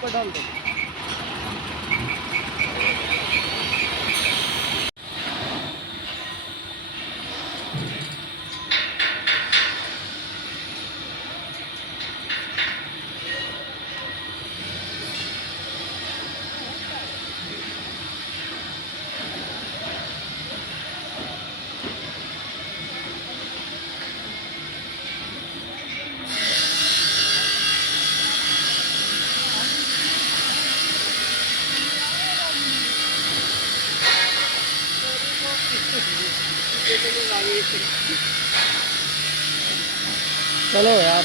ऊपर डाल दो। चलो यार।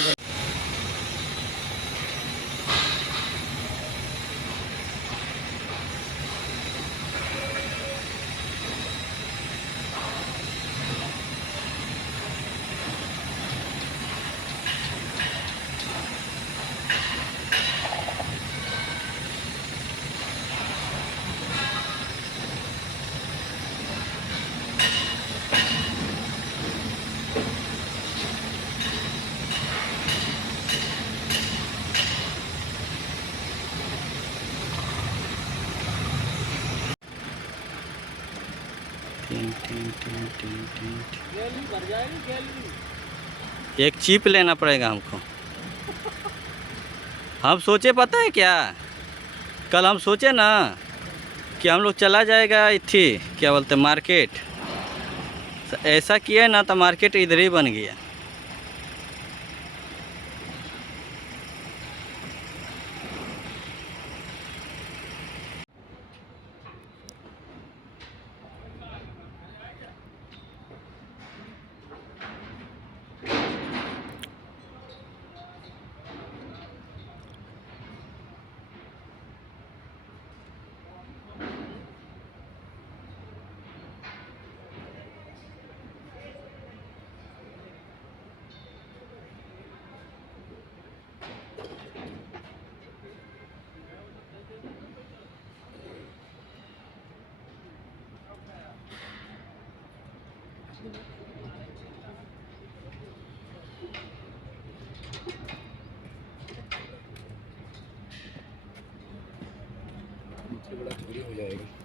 गैलरी भर जाएगी गैलरी। एक चिप लेना पड़ेगा हमको। हम सोचे पता है क्या, कल हम सोचे ना कि हम लोग चला जाएगा इथी क्या बोलते मार्केट, ऐसा किया ना तो मार्केट इधर ही बन गया। बड़ा चोरी हो जाएगा।